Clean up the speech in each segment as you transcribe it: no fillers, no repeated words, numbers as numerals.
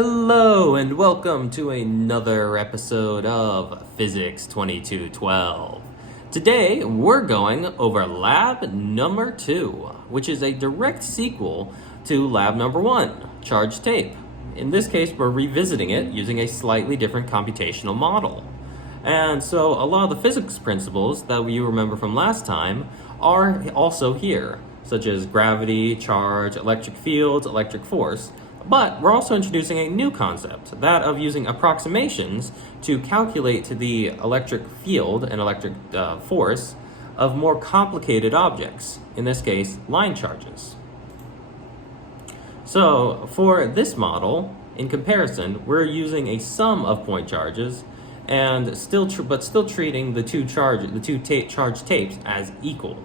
Hello and welcome to another episode of Physics2212. Today we're going over lab number 2, which is a direct sequel to lab number 1, charged tape. In this case, we're revisiting it using a slightly different computational model. And so a lot of the physics principles that you remember from last time are also here, such as gravity, charge, electric fields, electric force. But we're also introducing a new concept, that of using approximations to calculate the electric field and electric force of more complicated objects, in this case, line charges. So for this model, in comparison, we're using a sum of point charges and still treating the two charge tapes as equal.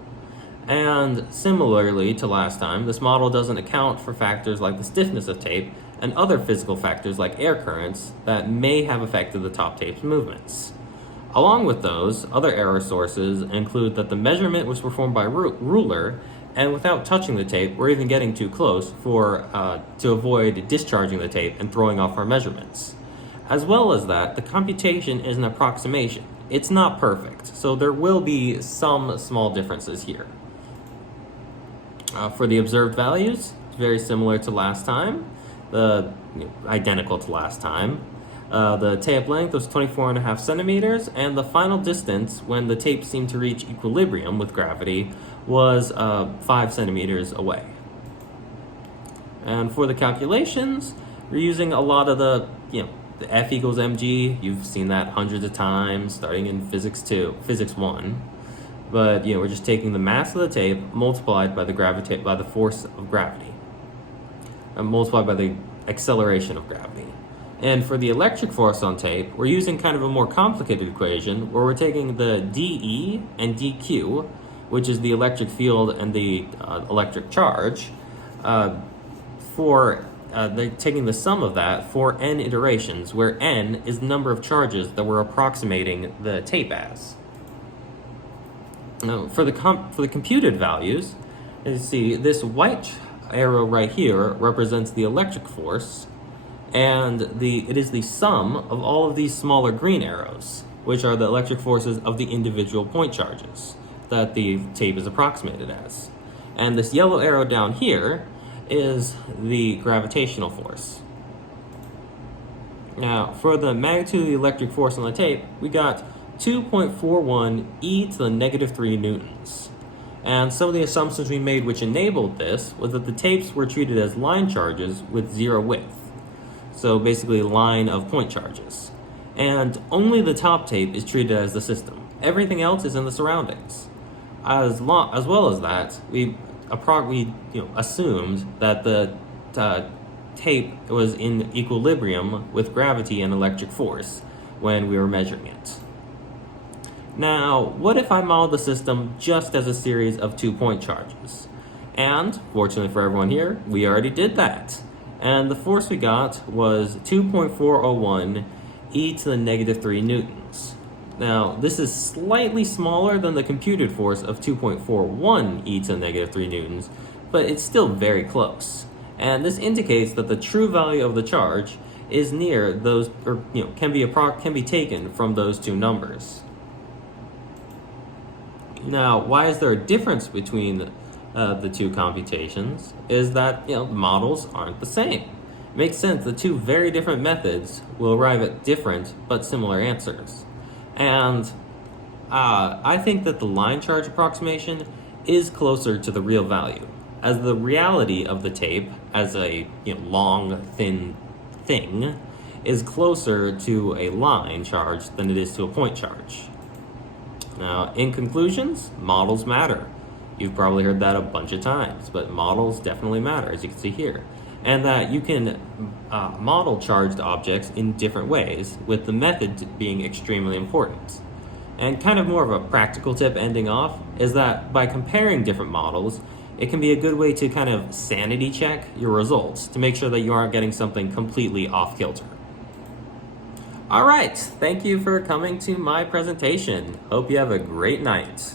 And similarly to last time, this model doesn't account for factors like the stiffness of tape and other physical factors like air currents that may have affected the top tape's movements. Along with those, other error sources include that the measurement was performed by ruler and without touching the tape or even getting too close to avoid discharging the tape and throwing off our measurements. As well as that, the computation is an approximation. It's not perfect, so there will be some small differences here. For the observed values, it's very similar to last time, identical to last time. The tape length was 24.5 centimeters, and the final distance when the tape seemed to reach equilibrium with gravity was 5 centimeters away. And for the calculations, we're using a lot of the F equals mg. You've seen that hundreds of times, starting in Physics 1. But we're just taking the mass of the tape multiplied by the force of gravity, and multiplied by the acceleration of gravity. And for the electric force on tape, we're using kind of a more complicated equation where we're taking the dE and dQ, which is the electric field and the electric charge, they're taking the sum of that for n iterations, where n is the number of charges that we're approximating the tape as. Now, for the computed values, you see this white arrow right here represents the electric force, and it is the sum of all of these smaller green arrows, which are the electric forces of the individual point charges that the tape is approximated as. And this yellow arrow down here is the gravitational force. Now, for the magnitude of the electric force on the tape, we got 2.41 e to the negative 3 newtons. And some of the assumptions we made which enabled this was that the tapes were treated as line charges with zero width. So basically a line of point charges. And only the top tape is treated as the system. Everything else is in the surroundings. As well as that, we assumed that the tape was in equilibrium with gravity and electric force when we were measuring it. Now, what if I modeled the system just as a series of 2-point charges? And, fortunately for everyone here, we already did that. And the force we got was 2.401 e to the negative 3 newtons. Now, this is slightly smaller than the computed force of 2.41 e to the negative 3 newtons, but it's still very close. And this indicates that the true value of the charge is near those, or can be taken from those two numbers. Now, why is there a difference between the two computations? Is that the models aren't the same. It makes sense that two very different methods will arrive at different but similar answers. And I think that the line charge approximation is closer to the real value, as the reality of the tape as a long, thin thing is closer to a line charge than it is to a point charge. Now, in conclusions, models matter. You've probably heard that a bunch of times, but models definitely matter, as you can see here. And that you can model charged objects in different ways, with the method being extremely important. And kind of more of a practical tip ending off is that by comparing different models, it can be a good way to kind of sanity check your results to make sure that you aren't getting something completely off kilter. All right, thank you for coming to my presentation. Hope you have a great night.